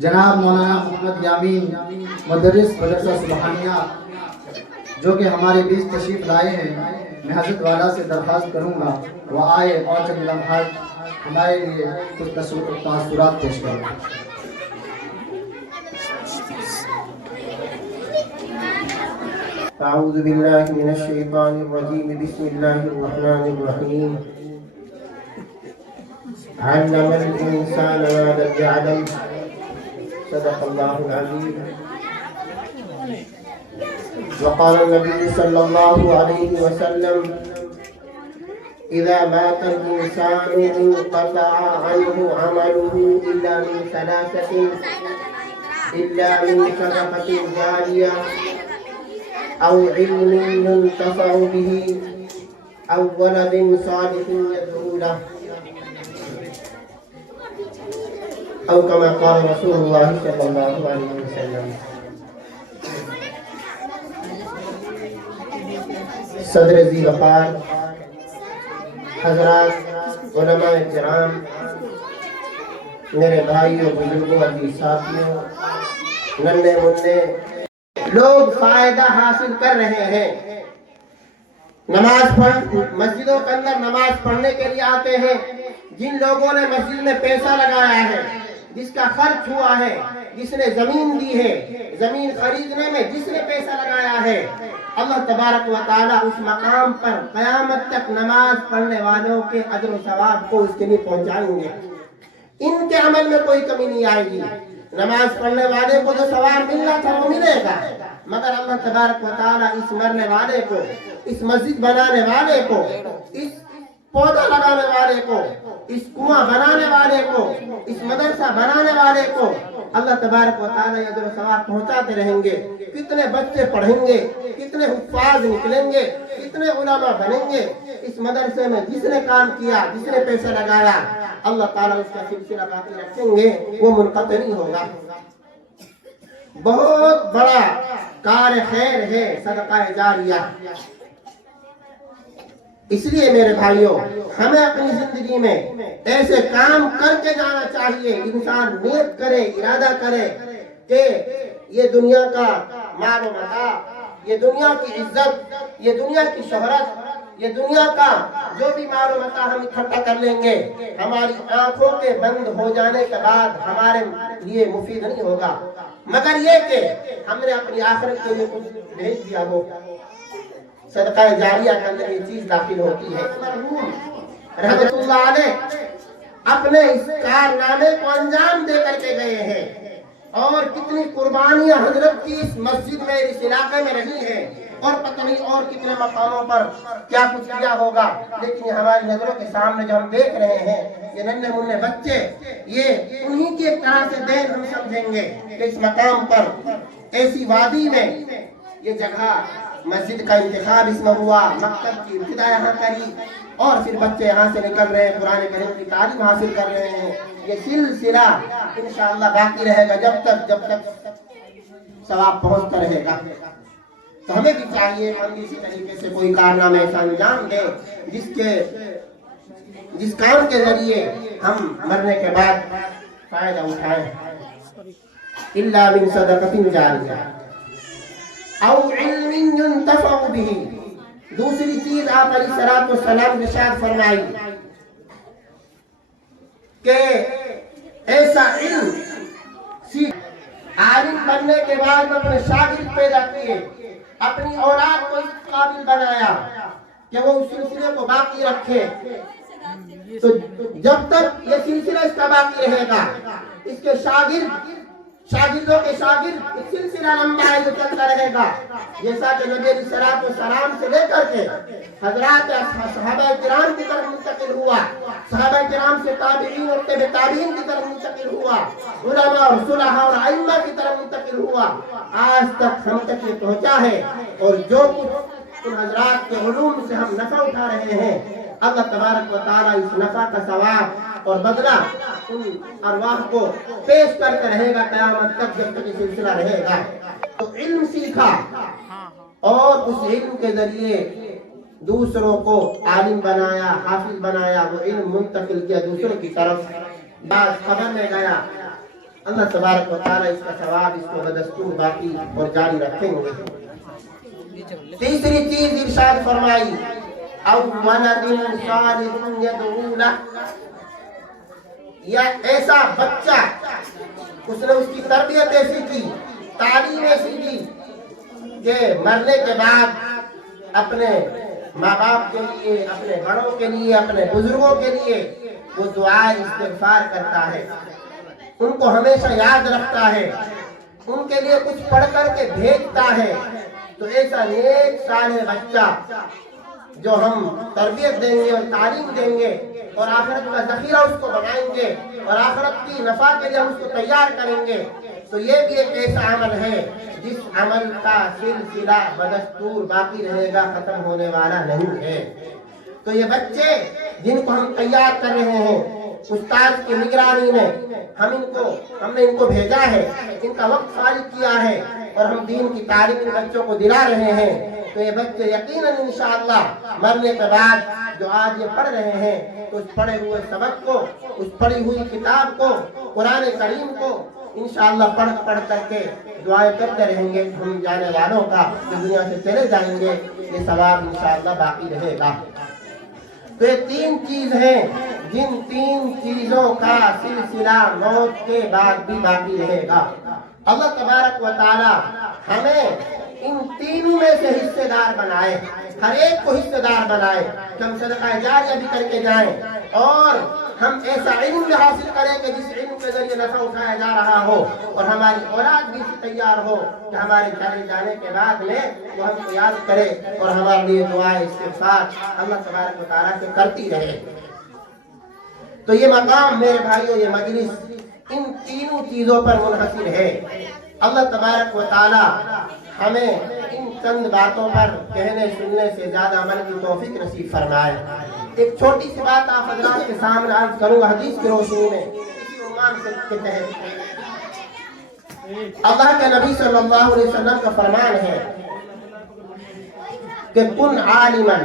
جناب مولانا محمد یامین مدرس مدرسہ سبحانیہ جو کہ ہمارے بیچ تشریف لائے ہیں، میں حضرت والا سے درخواست کروں گا وہ آئے اور چند لمحات ہمارے لیے کچھ تاثرات پیش کریں۔ اعوذ باللہ من الشیطان الرجیم، بسم اللہ الرحمن الرحیم۔ علم الانسان ما لم يعلم، صدق اللہ العظیم۔ وقال النبی صلی اللہ علیہ وسلم: اذا مات الانسان انقطع عنه عمله الا من ثلاثة، الا من صدقة جاریہ او علم ينتفع به او ولد صالح يدعو له، او كما قال رسول الله صلى الله عليه وسلم۔ صدر ذی وقار، حضرات علماء کرام، میرے بھائیوں بزرگوں عزیز ساتھیوں، ننھے منھے لوگ فائدہ حاصل کر رہے ہیں۔ مسجدوں کے اندر نماز پڑھنے کے لیے آتے ہیں۔ جن لوگوں نے مسجد میں پیسہ لگایا ہے، جس کا خرچ ہوا ہے، جس نے زمین دی ہے، زمین خریدنے میں جس نے پیسہ لگایا ہے، اللہ تبارک و تعالیٰ اس مقام پر قیامت تک نماز پڑھنے والوں کے اجر و ثواب کو اس کے لیے پہنچائیں گے۔ ان کے عمل میں کوئی کمی نہیں آئے گی۔ نماز پڑھنے والے کو جو ثواب ملنا تھا وہ ملے گا، مگر اللہ تبارک و تعالیٰ اس مرنے والے کو، اس مسجد بنانے والے کو، اس پودا لگانے والے کو، اس کنواں بنانے والے کو، اس مدرسہ بنانے والے کو اللہ تبارک و تعالیٰ اجر و ثواب پہنچاتے رہیں گے۔ کتنے بچے پڑھیں گے، کتنے حفاظ نکلیں گے، کتنے علماء بنیں گے۔ اس مدرسے میں جس نے کام کیا، جس نے پیسہ لگایا، اللہ تعالیٰ اس کا سلسلہ باقی رکھیں گے، وہ منقطع نہیں ہوگا۔ بہت بڑا کار خیر ہے صدقہ جاریہ۔ اس لیے میرے بھائیوں، ہمیں اپنی زندگی میں ایسے کام کر کے جانا چاہیے۔ انسان نیت کرے، ارادہ کرے کہ یہ دنیا کا مال و متاع، یہ دنیا کی عزت، یہ دنیا کی شہرت، یہ دنیا کا جو بھی مال و متاع ہم اکٹھا کر لیں گے، ہماری آنکھوں کے بند ہو جانے کے بعد ہمارے لیے مفید نہیں ہوگا، مگر یہ کہ ہم نے اپنی آخرت کے لیے کچھ بھیج دیا ہو۔ صدقہ جاریہ کے اندر یہ چیز داخل ہوتی ہے۔ مرحوم رحمت اللہ علیہ اپنے اس کارنامے کو انجام دے کر کے گئے ہیں، اور کتنی قربانیاں حضرت کی اس مسجد میں، اس علاقے میں رہی ہیں، اور پتہ نہیں اور کتنے مقاموں پر کیا کچھ کیا ہوگا۔ لیکن ہماری نظروں کے سامنے جو ہم دیکھ رہے ہیں، یہ ننھے منھے بچے، یہ انہی کی ایک طرح سے دین ہم سمجھیں گے کہ اس مقام پر، ایسی وادی میں یہ جگہ، مسجد کا انتخاب اس میں ہوا، مکتب کی ابتدا یہاں کری، اور پھر بچے یہاں سے نکل رہے ہیں، قرآن کریم کی تعلیم حاصل کر رہے ہیں۔ یہ سلسلہ انشاءاللہ باقی رہے گا جب تک ثواب پہنچتا رہے گا۔ تو ہمیں بھی چاہیے ہم اسی طریقے سے کوئی کارنامہ ایسا انجام دیں جس کام کے ذریعے ہم مرنے کے بعد فائدہ اٹھائیں۔ الا من صدقۃ جاریہ او علم ينتفع به۔ دوسری چیز آپ علیہ الصلوۃ والسلام نے ارشاد فرمائی کہ ایسا علم عالم بننے کے بعد اپنے شاگرد پیدا کیے، اپنی اولاد کو اس قابل بنایا کہ وہ اس سلسلے کو باقی رکھے۔ تو جب تک یہ سلسلہ اس کا باقی رہے گا، اس کے شاگردوں کے شاگرد، اس سلسلہ لمبا ہے جو چلتا رہے گا، جیسا کہ نبی علیہ الصلوۃ والسلام سے لے کر کے حضرات صحابہ کرام کی طرف منتقل ہوا، صحابہ کرام سے تابعین اور تبع تابعین کی طرف منتقل ہوا، علماء اور صلحاء اور ائمہ کی طرف منتقل ہوا، آج تک ہم تک یہ پہنچا ہے۔ اور جو کچھ ان حضرات کے علوم سے ہم نفع اٹھا رہے ہیں، اللہ تبارک و تعالیٰ اس نفع کا ثواب اور بدلہ ان ارواح کو پیش کرتے رہے گا قیامت تک، جب تک یہ سلسلہ رہے گا۔ تو علم سیکھا اور اس علم کے ذریعے دوسروں کو عالم بنایا، حافظ بنایا، وہ علم منتقل کیا دوسروں کی طرف۔ بعض خبر میں گیا अल्लाह तबारक व तआला इसका सवाब इसको बदस्तूर बाकी और जारी रखेंगे। तीसरी चीज इरशाद फरमाई, औ वलदिन सालिहिन यदऊ लह, या ऐसा बच्चा उसने उसकी तरबियत ऐसी की, तालीम ऐसी की कि मरने के बाद अपने माँ बाप के लिए, अपने बड़ों के लिए, अपने बुजुर्गों के लिए वो दुआ इस्तिग़फ़ार करता है, उनको हमेशा याद रखता है, उनके लिए कुछ पढ़ करके भेजता है। तो ऐसा नेक साले बच्चा जो हम तरबियत देंगे और तालीम देंगे और आखिरत का ज़ख़ीरा उसको बनाएंगे और आखिरत की नफ़ा के लिए हम उसको तैयार करेंगे, तो ये भी एक ऐसा अमल है जिस अमल का सिलसिला बदस्तूर बाकी रहेगा, खत्म होने वाला नहीं है। तो ये बच्चे जिनको हम तैयार कर रहे हैं उस्ताद की निगरानी में, हमने इनको भेजा है, इनका वक्त फारिग किया है और हम दीन की तालीम इन बच्चों को दिला रहे हैं, तो ये बच्चे यकीनन इंशाअल्लाह मरने के बाद जो आज ये पढ़ रहे हैं तो उस पढ़े हुए सबक को, उस पढ़ी हुई किताब को, कुरान करीम को इंशाअल्लाह पढ़ करके दुआएं करते रहेंगे। हम जाने वालों का जो दुनिया से चले जाएंगे ये सवाब इंशाअल्लाह बाकी रहेगा। तो ये तीन चीज हैं जिन तीन चीजों का सिलसिला मौत के बाद भी बाकी रहेगा। अल्लाह तबारक व तआला हमें इन तीनों में से हिस्सेदार बनाए, हर एक को हिस्सेदार बनाए कि हम सदका जारिया भी करके जाएं और हम ऐसा इल्म भी हासिल करें कि जिस इल्म के जरिए नफा उठाया जा रहा हो और हमारी औलाद भी तैयार हो कि हमारे चले जाने के बाद में वो हमको याद करे और हमारे लिए दुआ इस्तिग़फ़ार अल्लाह तबारक व तआला से करती रहे। तो ये मकाम मेरे भाइयों, ये मजलिस इन तीनों चीजों पर मुनहसिर है। अल्लाह तबारक व तआला हमें इन चंद बातों पर कहने सुनने से ज्यादा अमल की तौफीक नसीब फरमाए। एक छोटी सी बात आप हज़रात के सामने अर्ज करूंगा हदीस की रोशनी में, इसी उम्मान के तहत अल्लाह के नबी सल्लल्लाहु अलैहि वसल्लम का फरमान है कि कुन आलिमन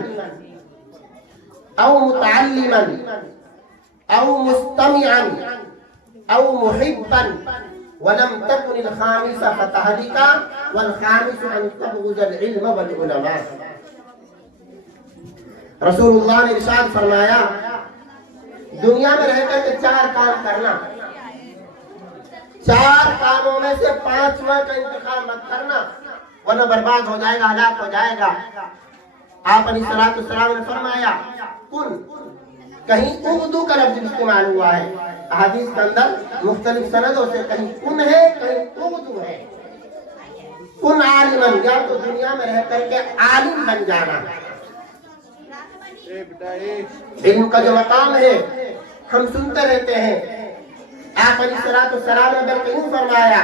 औ मुतअल्लिमन औ मुस्तमिअन औ मुहिब्बन वलम तकुन खामिसा फतहलिका वल खामिसु अन तबगुज़ल इल्म वल उलमा। रसूलुल्लाह ने इरशाद फरमाया, दुनिया में रहकर के चार काम करना, चार कामों में से पांचवा का इंतखाब मत करना वरना बर्बाद हो जाएगा, हलाक हो जाएगा। आप अलैहिस्सलातु वस्सलाम ने फरमाया कुन, कहीं उर्दू का लफ्ज इस्तेमाल हुआ है हदीस के अंदर मुख्तलिफ सनदों से, कहीं कुन है कहीं उर्दू है। कुन आलिमन, या तो दुनिया में रह करके आलिम बन जाना। इल्म का जो मकाम है हम सुनते रहते हैं। आप अलैहिस्सलातु वस्सलाम ने बल्कि यूं फरमाया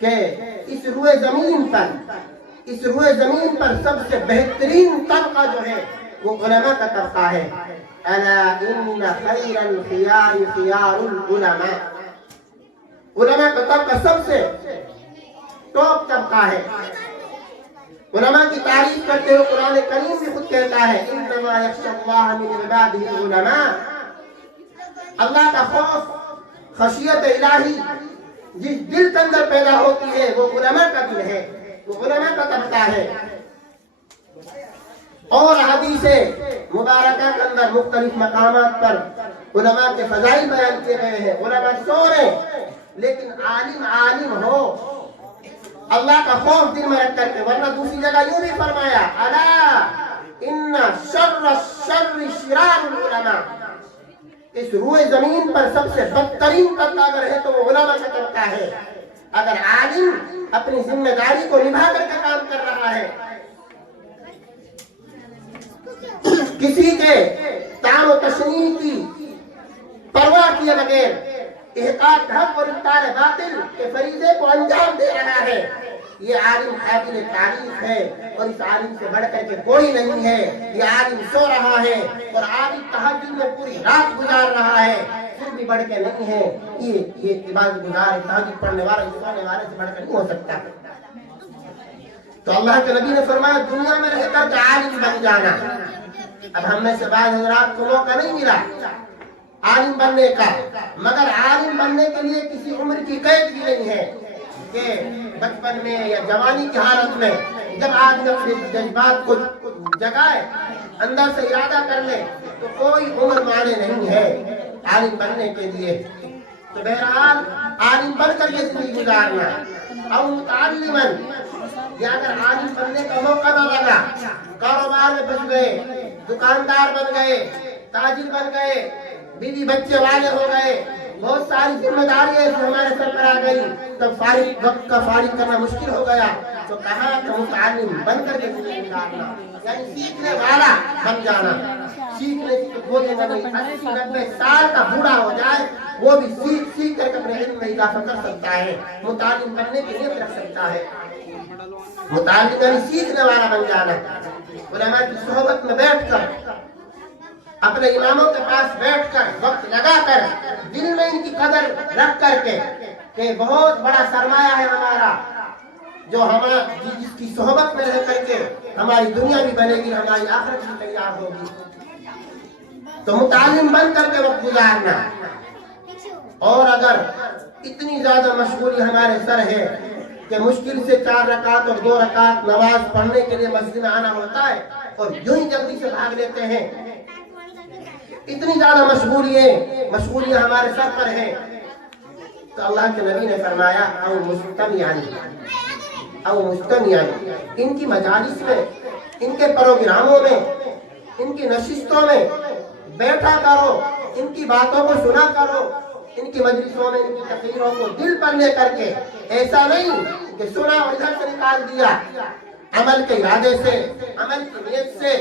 कि इस रुए जमीन पर सबसे बेहतरीन तबका जो है वो उलमा का तबका है। अला इन्न खैरल खियार खियारुल उलमा, उलमा का तबका सबसे टॉप तबका है। उलमा की तारीफ करते हुए कुरान करीम भी खुद कहता है इन्नमा यख्शल्लाह मिन इबादिही उलमा, अल्लाह का खौफ खशियत इलाही जिस दिल के अंदर पैदा होती है वो उलमा का दिल है, वो उलमा का तबका है। और हदीसे मुबारका के अंदर मुख्तलिफ मकामात पर उलमा के फजाइल बयान किए गए हैं। उलमा सोरे लेकिन आलिम हो, अल्लाह का खौफ दिल में रख करके। वरना दूसरी जगह यूं भी फरमाया अला इन्ना शर्र शर्रि शिरारुल उलमा, इस रुए जमीन पर सबसे बदतरीन तबका अगर है तो वो उलमा का तबका है। अगर आलिम अपनी जिम्मेदारी को निभा करके काम कर रहा है, किसी के ताम तशनीह की परवाह किए बगैर इहकाक हक और इब्ताल बातिल के फरीज़े को अंजाम दे रहा है, ये आलिम काबिल तारीफ है और इस आलिम से बढ़कर के कोई नहीं है। ये आलिम सो रहा है और आलिम तहज्जुद में पूरी रात गुजार रहा है, फिर भी बढ़ के नहीं है। ये इबादत गुजार तहज्जुद पढ़ने वाला सोने वाले से बढ़कर नहीं हो सकता। तो अल्लाह के नबी ने फरमाया दुनिया में रहकर के आलिम बन जाना। अब हम में से बाद हज़रात को मौका नहीं मिला आलिम बनने का, मगर आलिम बनने के लिए किसी उम्र की कैद भी नहीं है कि बचपन में या जवानी की हालत में जब आदमी अपने जज्बात को जगाए, अंदर से इरादा कर ले, तो कोई उम्र माने नहीं है आलिम बनने के लिए। तो बहरहाल आलिम बनकर के जिंदगी गुजारना, और मुताल्लिमन, या अगर आलिम बनने का मौका न लगा, कारोबार में फंस गए, दुकानदार बन गए, ताजिर बन गए, बीवी बच्चे वाले हो गए, बहुत सारी जिम्मेदारियां हमारे सर पर आ गई, तब फारिग वक्त का फारिग करना मुश्किल हो गया। तो कहा कि मुतालिम बनकर के जिंदगी गुजारना, यानी सीखने वाला बन जाना। सीखने की तो कोई उम्र नहीं, 80-90 साल का बूढ़ा हो जाए वो भी सीख करके अपने इल्म में इजाफा कर सकता है, मुतालिम बनने की नीयत रख सकता है। मुतालिम यानी सीखने वाला बन जाना। उलमा की सोहबत में बैठकर, अपने इमामों के पास बैठकर, वक्त लगाकर, दिल में इनकी कदर रख करके कि बहुत बड़ा सरमाया है हमारा, जो हमारा जिसकी सोहबत में रह करके हमारी दुनिया भी बनेगी, हमारी आखिरत भी तैयार होगी। तो मुतालिम बन करके वक्त गुजारना। और अगर इतनी ज्यादा मशगूली हमारे सर है कि मुश्किल से 4 रकात और 2 रकात नमाज पढ़ने के लिए मस्जिद में आना होता है और यूं ही जल्दी से भाग लेते हैं, इतनी ज्यादा मशगूलियां हमारे सर पर है, तो अल्लाह के नबी ने फरमाया औ मुस्तमियान, इनकी मजालिस में, इनके प्रोग्रामों में, इनकी नशिस्तों में बैठा करो, इनकी बातों को सुना करो, इनकी मजलिसों में इनकी तकरीरों को दिल पर ले करके, ऐसा नहीं कि सुना और इधर से निकाल दिया, अमल के इरादे से, अमल की नीयत से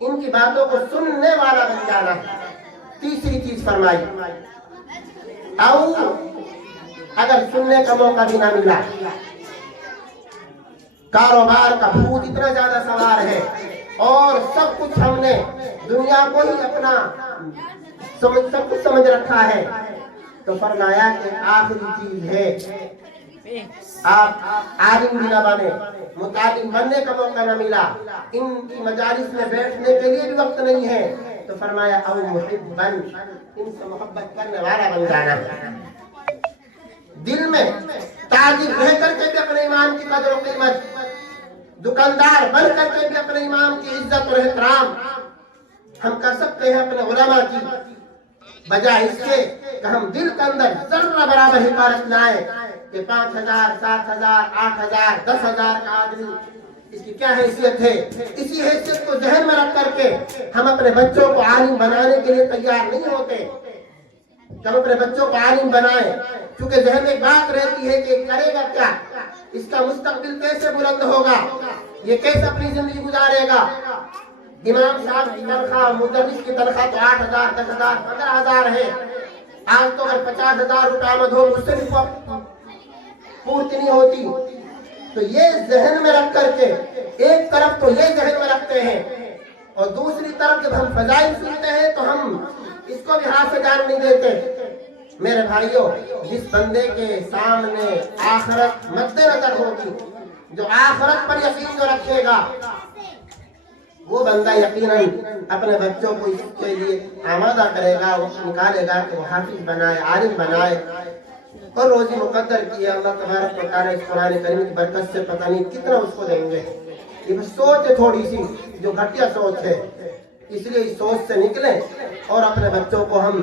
इनकी बातों को सुनने वाला बन जाना। तीसरी चीज फरमाई, और अगर सुनने का मौका भी ना मिला, कारोबार का भूत इतना ज्यादा सवार है और सब कुछ हमने दुनिया को ही अपना सब कुछ समझ रखा है, तो फरमाया कि आखिरी चीज है, आप आलिम भी ना बने, मुतालिम बनने का मौका न मिला, इनकी मजालिस में बैठने के लिए भी वक्त नहीं है, तो फरमाया औ मुहिब्बन, इनसे मोहब्बत करने वाला बन जाना। दिल में ताजिर रह करके भी अपने इमाम की कदर और कीमत, दुकानदार बन करके भी अपने इमाम की इज्जत और एहतराम हम कर सकते हैं अपने उलमा की, बजाय इसके कि हम दिल के अंदर जर्रा बराबर हिकारत लाए कि 5,000, 7,000, 8,000, 10,000 का आदमी, इसकी क्या हैसियत है। इसी हैसियत को जहन में रख करके हम अपने बच्चों को आलिम बनाने के लिए तैयार नहीं होते। हम अपने बच्चों को आलिम बनाएं, क्योंकि जहन में बात रहती है कि करेगा क्या, इसका मुस्तकबिल कैसे बुलंद होगा, ये कैसे अपनी जिंदगी गुजारेगा। इमाम साहब की तनख्वाह, मुदर्रिस की तनख्वाह तो 8,000, 10,000, 15,000 है। आज तो अगर 50,000 रुपया आमद हो, उससे भी पूर्ति नहीं होती। तो ये जहन में रख करके एक तरफ तो ये जहन में रखते हैं, और दूसरी तरफ जब हम फजाइल सुनते हैं तो हम इसको भी हाथ से जान नहीं देते। मेरे भाइयों, जिस बंदे के सामने आखिरत मद्देनजर होगी, जो आखिरत पर यकीन जो रखेगा, वो बंदा यकीनन अपने बच्चों को इसके लिए आमादा करेगा, वो निकालेगा कि वो हाफिज बनाए, आलिम बनाए, और रोजी मुकद्दर की है। अल्लाह तबारक व तआला इस कुरान करीम की बरकत से पता नहीं कितना उसको देंगे। ये बस सोच है थोड़ी सी, जो घटिया सोच है, इसलिए इस सोच से निकले और अपने बच्चों को हम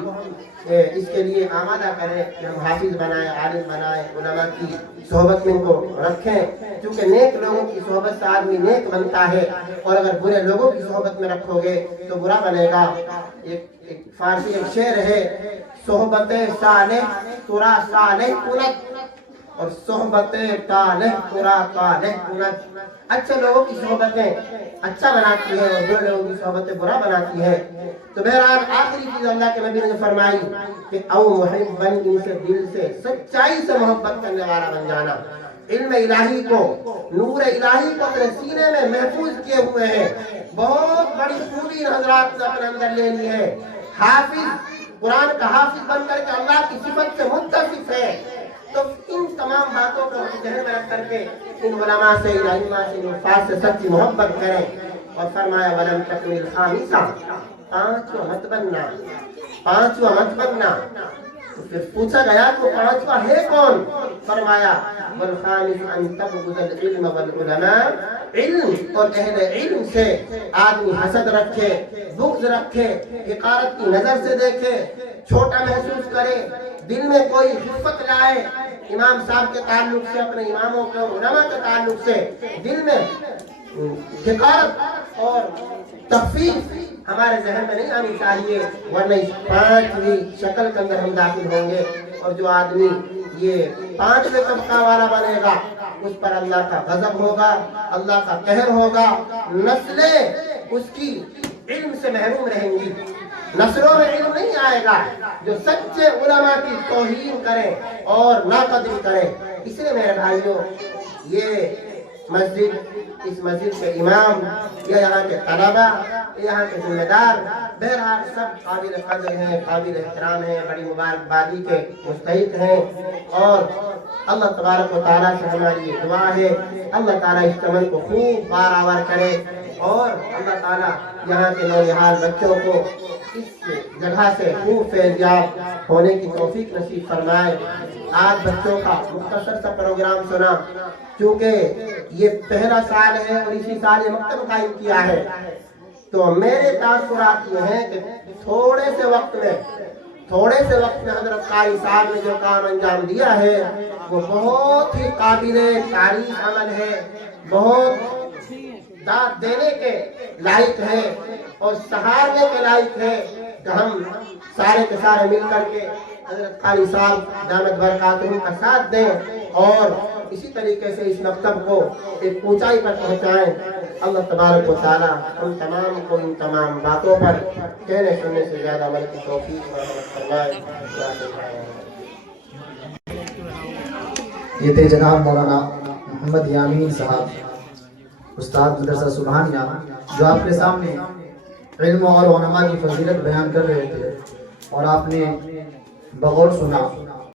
इसके लिए आमादा करें कि हम हाफिज बनाए, आलिम बनाए, उलमा की सोहबत में इनको रखें, क्योंकि नेक लोगों की सोहबत से आदमी नेक बनता है, और अगर बुरे लोगों की सोहबत में रखोगे तो बुरा बनेगा। एक फारसी एक शेर है, सोहबते सालेह तुरा सालेह कुनत, और सोहबते तालेह तुरा तालेह कुनत। अच्छे लोगों की सोहबतें अच्छा बनाती है और बुरे लोगों की सोहबतें बुरा बनाती है। तो बहरहाल आखिरी चीज अल्लाह के नबी ने फरमाई कि औ मुहिब्बन, इनसे दिल से सच्चाई से मोहब्बत करने वाला बन जाना। इल्म इलाही को, नूर इलाही को अपने सीने में महफूज किए हुए हैं। बहुत बड़ी खूबी हजरात ने अपने अंदर ले ली है। हाफिज, कुरान का हाफिज बनकर के अल्लाह की सिफत से मुत्तसिफ है। तो इन तमाम बातों को ध्यान में रख करके इन उलमा से, इन अइम्मा से, इन उस्ताद से सच्ची मोहब्बत करें। और फरमाया वलम तकमिल खामिसा, 5 मत बनना। पांचवा मत बनना। तो फिर पूछा गया तो पांचवा है कौन? फरमाया वल खामिस अन तबगुल इल्म वल उलमा, इल्म और अहले इल्म से आदमी हसद रखे, बुग़्ज़ रखे, हिकारत की नजर से देखे, छोटा महसूस करे, दिल में कोई खिफ़त लाए, इमाम साहब के ताल्लुक से, अपने इमामों के उलमा के ताल्लुक से दिल में हिकारत और तखफीफ हमारे जहन में नहीं आनी चाहिए, वरना इस पांचवी शक्ल के अंदर हम दाखिल होंगे। और जो आदमी ये पांचवें तबका वाला बनेगा उस पर अल्लाह का गजब होगा, अल्लाह का कहर होगा, नस्लें उसकी इल्म से महरूम रहेंगी, नस्लों में इल्म नहीं आएगा। जो सच्चे उलमा की तौहीन करें और नाकदरी करें। इसलिए मेरे भाइयों, ये मस्जिद, इस मस्जिद के इमाम या यहाँ के तलबा, यहाँ के जिम्मेदार, बहरहाल सब काबिल कदर हैं, काबिल एहतराम हैं, बड़ी मुबारकबादी के मुस्तहिक हैं। और अल्लाह तबारक व तआला से हमारी ये दुआ है, अल्लाह ताला इस अमल को खूब बारावर करे और अल्लाह ताला यहाँ के नौनिहाल बच्चों को इस जगह से खूब फैज़याब होने की तौफीक नसीब फरमाए। आज बच्चों का मुख्तसर सा प्रोग्राम सुना, क्योंकि ये पहला साल है और इसी साल ये मकतब कायम किया है। तो मेरे तासुरात ये हैं कि थोड़े से वक्त में हजरत कारी साहब ने जो काम अंजाम दिया है वो बहुत ही काबिले तारीफ अमल है, बहुत दाद देने के लायक है और सहारने के लायक है कि हम सारे के सारे मिल करके हजरत कारी साहब दामद बरकातुहू का साथ दें और इसी तरीके से इस मकतब को एक ऊंचाई पर पहुंचाएं। अल्लाह तबारक व तआला हम तमाम को इन तमाम बातों पर कहने सुनने से ज्यादा अमल की तौफीक फरमाए। ये थे जनाब मौलाना मोहम्मद यामीन साहब, उस्ताद मदरसा सुबहानिया, जो आपके सामने इल्म और उलमा की फजीलत बयान कर रहे थे और आपने बगौर सुना।